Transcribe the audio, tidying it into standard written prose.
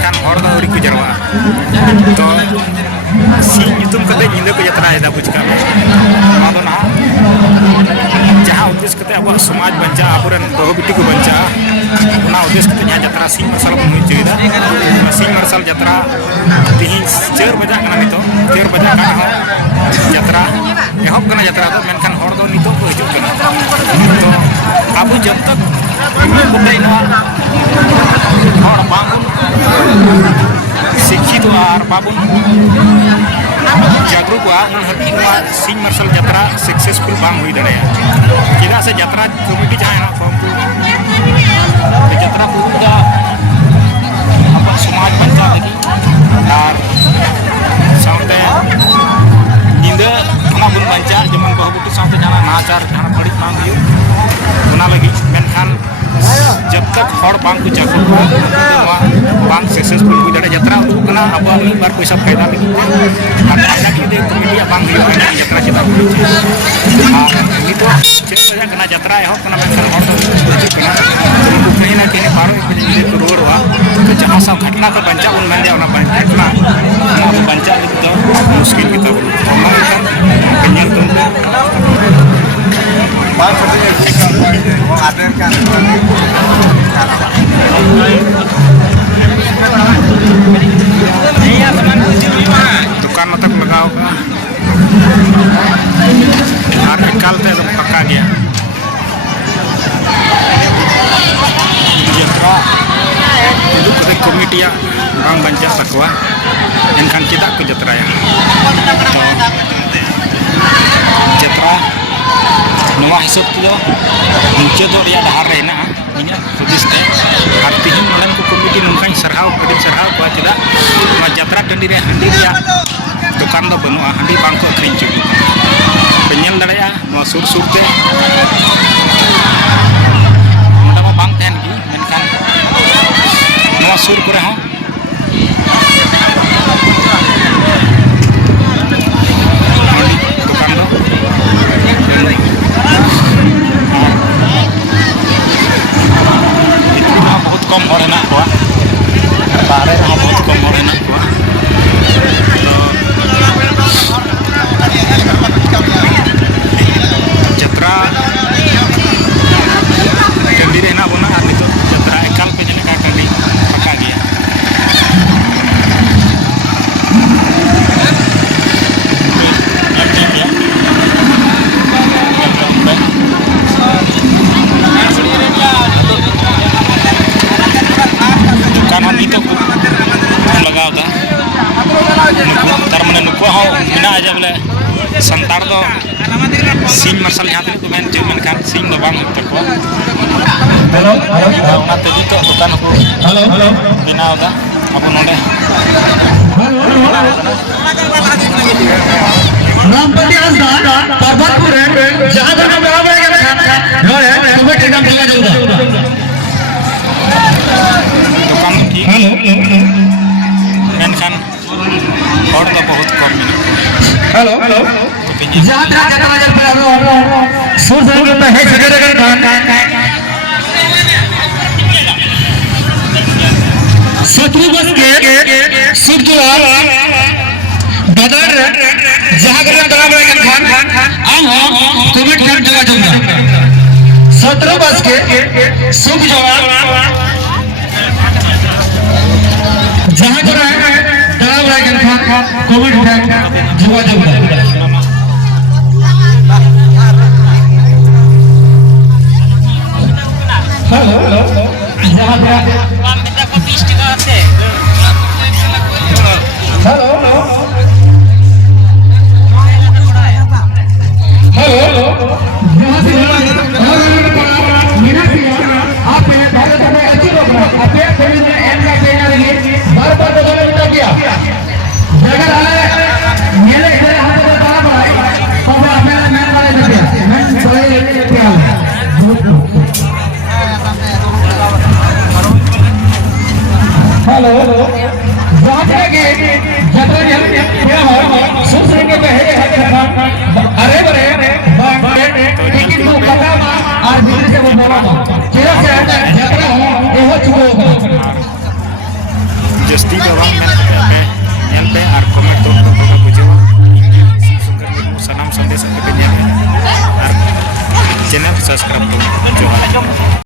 मेनखान हर दो अड़ी को जरवा तो सी युतुम कते निंदा को यात्रा है बुझका आदो ना जहां उद्देश्य कते अब समाज बंचा आपुरन बहु बिटी को बंचा उना उद्देश्य कते यहाँ यात्रा सिंह मरसल को हुई जुइदा सिंह मरसल यात्रा तिहिन 4 बजा कना नितो 4 बजा कना हो यात्रा एहब कना यात्रा तो मेनखान हर दो नितो को हिजुक कना तो अब जब तक कते नो हर बाबुन शिक्षित और बाबुन जागरूक उन हबी सिंह मार्शल यात्रा सक्सेसफुल बांग हुई दड़े चेदा से यात्रा कमिटी जहाँ यात्रा पूरा अब समाज बंचा लगी और सामने निंदा बन बंचा जमन बहुबुटी सामने जाना नाचार जाना बड़ी मांग लगी मेनखान जब तक हर बांग को जागरूक बांग सक्सेसफुल हुई दड़े यात्रा उदूक कना अब एक बार पैसा फायदा लगी फायदा की कमिटी बांग यात्रा चेता चेक कना यात्रा एहब कना मेनखान हर दो कना उनको कहीं ना कहीं 12 बजे को रोडवा तो जहाँ सब घटना का बंचा उन मन दे घटना बंचा तो मुश्किल की तो कन्या तुम दुकान मतलब लगाओ और निकालते तो पक्का गया यात्रा itu kode komiti ya bang banja takwa enkan kita ke jatra ya jatra नवा हिसाब तो मुझे तो रिया दहार रहना इन्हें खुदिस ते आर्थिक नोलन को कमिटी नंकाई सरहाव कड़ी सरहाव को चला नवा यात्रा टंडी रे हंडी रिया दुकान दो बनुआ हंडी बांग को अखरिन चुकी पेnyel दड़या नवा सुर सुर ते नोडा मा बांग तहन की मेनखान नवा सुर करे हो दुकान दो बहुत कम और हेना को बारे बहुत कम और हेना को जत्रा टंडी रहना बोना और नितो जत्रा एकाल पे जने का टंडी पक्का गया दुकान हम नितो लगाओ था तर मने नुको हो बिना आजा बोले संतार दो सिंह मार्शल यहाँ तक मेन जो मेनखान सिंह दो बांग तक हेलो ना तभी तो दुकान को हेलो बिना होगा अब नोडे रामपति आसदान पर्वतपुर जहां जहां बराबर है है कमिटी नाम लगा जाऊंगा दुकान ठीक हेलो मेनखान और तो बहुत कम हेलो हेलो जहां जहां बाजार पर सुर सुर करता है जगह शत्रु बस के सुख दुआर बदर जहां बराबर है खान हम कमिटी नाम लगा जाऊंगा शत्रु बस के सुख जवान जहां जो है दलाल रायगन खान कोविड टैग जुआ जुआ हेलो जहां पे काम बेटा को 20 टका आते हेलो हेलो जहां से मेरा आप पहले तो मैं अच्छी लोग आप थोड़ी देर एम का देना रहिए बार बार तो गलत बता दिया जगह आए मेरे घर हाथ में ताला भाई तो मैं वाले दे दिया मैं थोड़े लेके आया हेलो जाते के जतरा क्या हो सुन सुन के बहरे अरे बरे लेकिन वो पता और दिल से वो बोला चेहरा से जतरा हो ये हो चुका ᱫᱚ ᱵᱟᱝ ᱢᱮᱱ ᱠᱟᱛᱮ ᱯᱮ ᱧᱮᱞ ᱯᱮ ᱟᱨ ᱠᱚᱢᱮᱱᱴ